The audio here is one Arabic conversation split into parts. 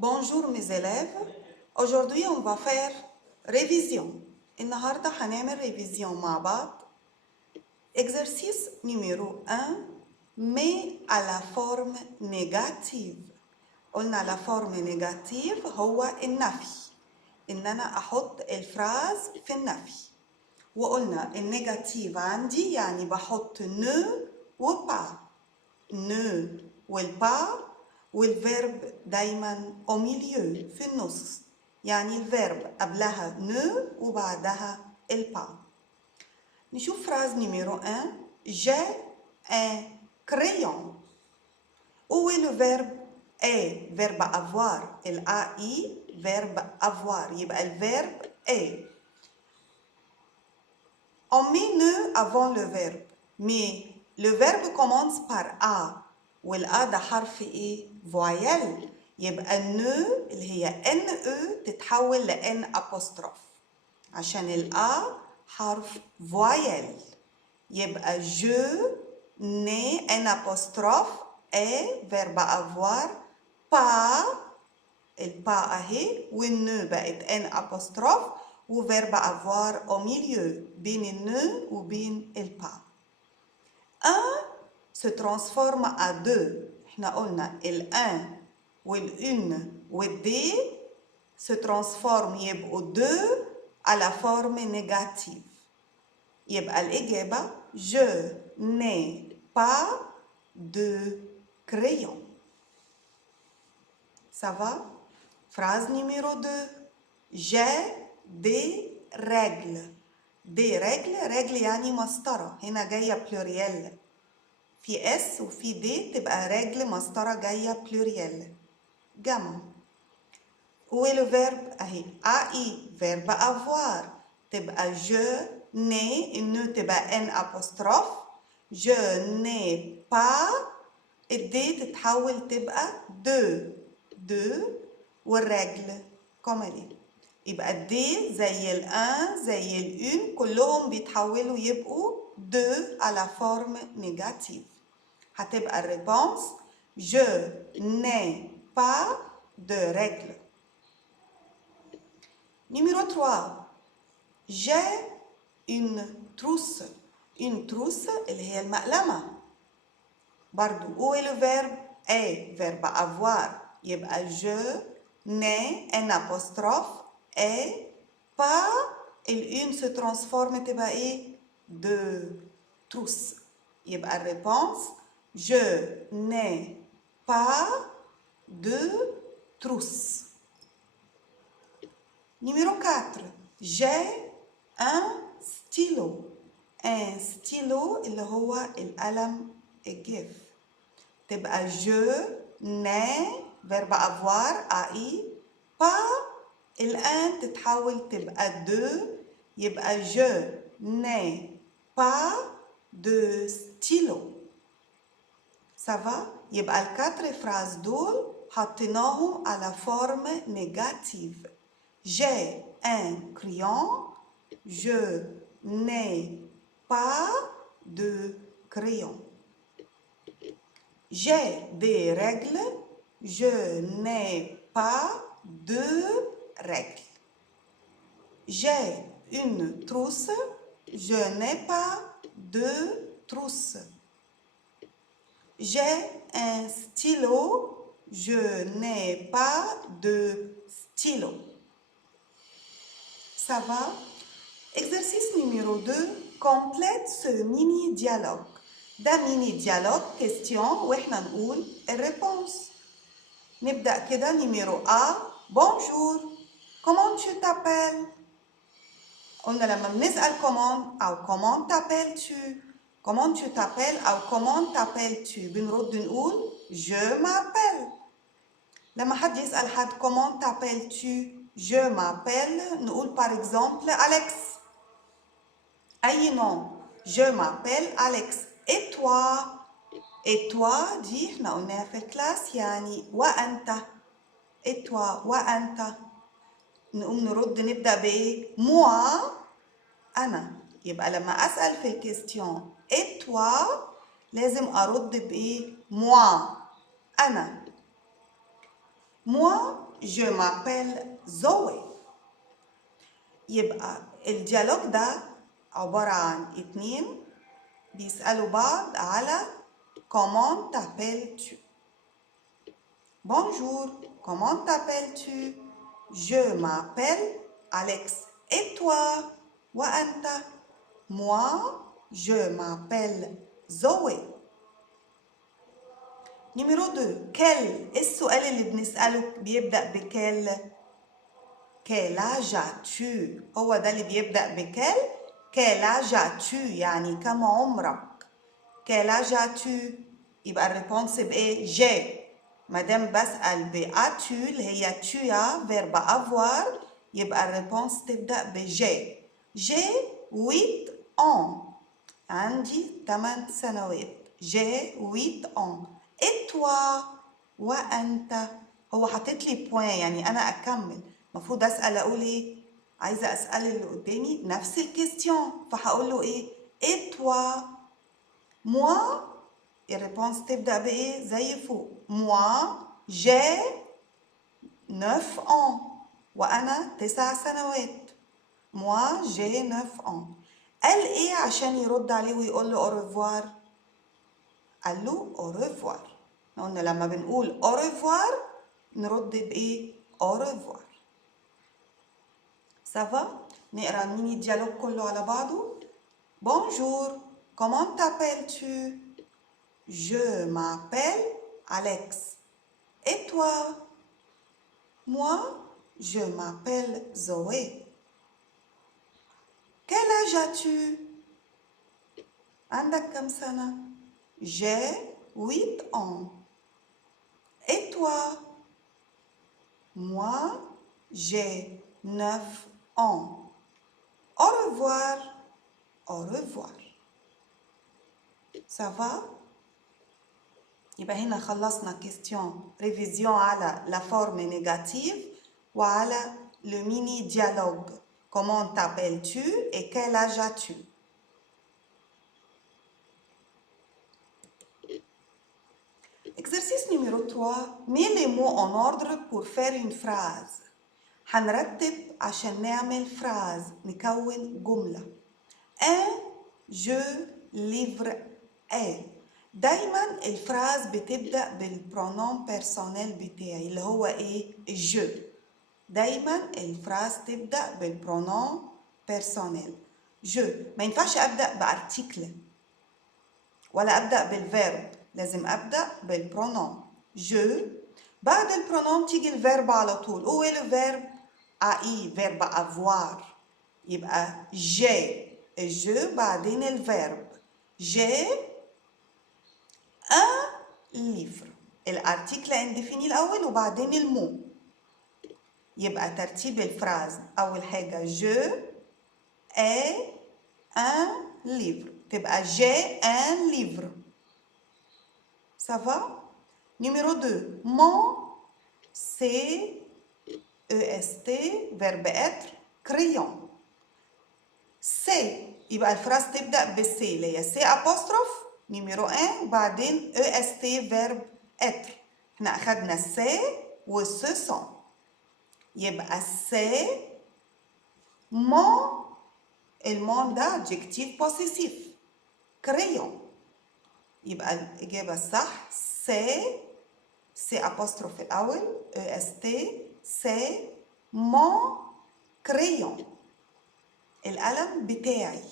Bonjour mes élèves. Aujourd'hui on va faire révision. النهارده هنعمل révision مع بعض. Exercice numéro 1 mais à la forme négative. قلنا la forme négative هو النفي. إن أنا أحط الفراز في النفي. وقلنا النيجاتيف عندي يعني بحط ne و pas. ne والبا والفيرب دايما au milieu في النص. يعني الفيرب قبلها ne وبعدها البا. نشوف فراز نيميرو 1. J'ai un crayon. Où est le verbe est verbe avoir. ال AI verbe avoir. يبقى الفيرب est. On met ne avant le verbe. Mais le verbe commence par A. والA ده حرف ايه؟ فويل. يبقى ne اللي هي NE تتحول لN apostrophe. عشان الA حرف فويل. يبقى je n'ai N apostrophe est verbe avoir pas البا اهي والنو بقت N apostrophe وفيرب avoir au milieu بين النو وبين البا. Un se transforme à deux. احنا قلنا ال un والune والدي se transforme يبقوا deux à la forme négative. يبقى الإجابة je n'ai pas de crayon. Ça va? Phrase numéro 2. J'ai des règles. des règles. رجل يعني مسطرة. هنا جاية بلوريال. في اس وفي دي تبقى رجل مسطرة جاية بلوريال. جمع. Où est le verbe؟ اهي AI verbe avoir. تبقى je n'ai ne تبقى N apostrophe. je n'ai pas الدي تتحول تبقى de والرجل كومالي. يبقى الدي زي الان زي الان كلهم بيتحولوا يبقوا de à la forme négative. هتبقى الريبونس je n'ai pas de règles. Numéro 3. J'ai une trousse. Une trousse اللي هي المقلمة. برضو où est le verbe est verbe avoir. يبقى je n'ai un apostrophe et pas الune se transforme تبقى ايه؟ de trousse. يبقى الريبونس je n'ai pas de trousse. Numéro 4. J'ai un stylo. Un stylo اللي هو القلم الجاف. تبقى je n'ai verbe avoir AI pas الآن تتحول تبقى de يبقى je n'ai pas de stylo. Ça va؟ يبقى الكاتر فراز دول حطيناهم على forme négative. J'ai un crayon. Je n'ai pas de crayon. J'ai des règles. Je n'ai pas de règles. J'ai une trousse. Je n'ai pas de trousse. J'ai un stylo. Je n'ai pas de stylo. Ça va? Exercice numéro 2. Complète ce mini-dialogue. ده ميني ديالوج question واحنا نقول الريبونس. نبدأ كده نيميرو A. Bonjour. Comment tu t'appelles؟ قلنا لما بنسأل comment أو comment t'appelles-tu؟ comment tu t'appelles أو comment t'appelles-tu بنرد نقول je m'appelle. لما حد يسأل حد comment t'appelles-tu؟ je m'appelle نقول par exemple Alex. أي nom؟ je m'appelle Alex. Et toi? Et toi دي احنا قلناها في الكلاس يعني وأنت. Et toi وأنت. نقوم نرد نبدأ بإيه؟ moi أنا. يبقى لما أسأل في الكيستيون et toi لازم أرد بإيه؟ moi أنا. moi je m'appelle Zoé. يبقى الديالوج ده عبارة عن اتنين بيسألوا بعض على comment t'appelles-tu. Bonjour, comment t'appelles-tu? Je m'appelle Alex. Et toi? وأنت? Moi, je m'appelle Zoé. Numéro 2. Quel السؤال اللي بنسأله بيبدأ بكل. Quel âge as-tu? هو ده اللي بيبدأ بكل. Quel âge as-tu يعني كم عمرك. Quel âge as-tu يبقى الريبونس بايه؟ j'ai. ما دام بسأل ب as-tu اللي هي tu as verbe avoir يبقى الريبونس تبدأ ب j'ai. j'ai 8 ans. عندي 8 سنوات. j'ai 8 ans. et toi وأنت. هو حاطط لي بوين يعني أنا أكمل. المفروض أسأل أقول إيه؟ عايزة أسأل اللي قدامي نفس الكيستيون فهقول له إيه؟ et toi. moi الريبونس تبدأ بإيه؟ زي فوق. moi j'ai 9 ans وأنا 9 سنوات. moi j'ai 9 ans. قال إيه عشان يرد عليه ويقول له au revoir؟ قال له au revoir. قلنا لما بنقول au revoir نرد بإيه؟ au revoir. ça va؟ نقرأ الميني ديالوج كله على بعضه. bonjour, comment t'appelles-tu? Je m'appelle Alex. Et toi? Moi, je m'appelle Zoé. Quel âge as-tu? عندك كم سنة؟ J'ai 8 ans. Et toi? Moi, j'ai 9 ans. Au revoir. Au revoir. Ça va؟ يبقى هنا خلصنا question révision على la forme négative وعلى le mini dialogue. Comment t'appelles-tu et quel âge as-tu? Exercice numéro 3. Mets les mots en ordre pour faire une phrase. هنرتب عشان نعمل phrase نكون جملة. Un je livre un. دايما الفراز بتبدأ بالبرونوم بيرسونيل بتاعي اللي هو ايه؟ je. دايما الفراز تبدأ بالبرونوم بيرسونيل. je. ما ينفعش أبدأ بارتيكل ولا أبدأ بالفيرب. لازم أبدأ بالبرونوم. je. بعد البرونوم تيجي الفيرب على طول. هو ايه الفيرب؟ ai فيرب avoir. يبقى j'ai je بعدين الفيرب. j'ai un livre. الارتيكل انديفيني الأول وبعدين المو. يبقى ترتيب الفراز أول حاجة je ai un livre. تبقى j'ai un livre. Ça va? Numéro 2. Mon c'est est verbe être crayon. c'est يبقى الفراز تبدأ بالسي اللي هي سي apostrophe نيميرو 1 وبعدين est verbe être. احنا أخدنا سي والسو سون. يبقى c'est mon. المون ده adjectif possessif. crayon. يبقى الإجابة الصح سي apostrophe الأول est c'est mon crayon. القلم بتاعي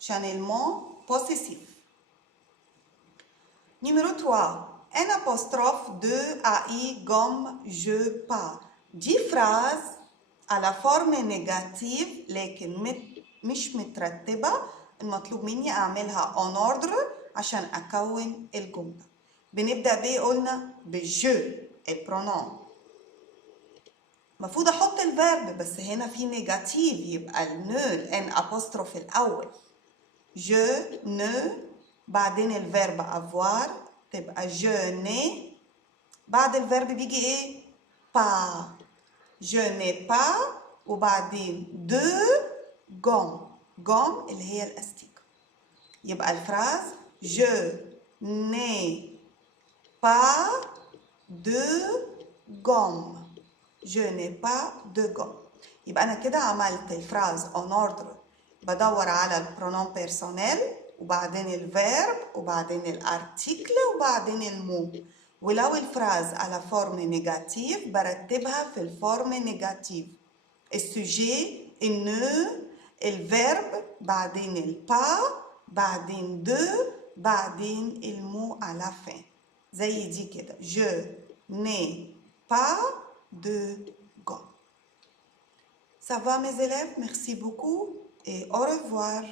عشان المون possessif. Numéro 3. Un apostrophe de AI gomme je pas. دي phrase على forme négative لكن مش مترتبة. المطلوب مني أعملها en ordre عشان أكون الجملة. بنبدأ بإيه قلنا؟ بالجو البرونوم. المفروض أحط الفيرب بس هنا في نيجاتيف يبقى النو ان apostrophe الأول. je ne بعدين الفيرب avoir تبقى je n'ai. بعد الفيرب بيجي إيه؟ pas. je n'ai pas وبعدين de gomme. gomme اللي هي الأستيكة. يبقى الفراز je n'ai pas de gomme. Je n'ai pas de gomme. يبقى أنا كده عملت الفراز en ordre. بدور على البرونون بيرسونيل وبعدين الفيرب وبعدين الارتيكل وبعدين المو. ولو الفراز على فورم نيجاتيف برتبها في الفورم نيجاتيف. السوجي النو، الفيرب بعدين البا بعدين دو بعدين المو على fin. زي دي كده. Je n'ai pas de gomme. Ça va mes élèves? Merci beaucoup et au revoir.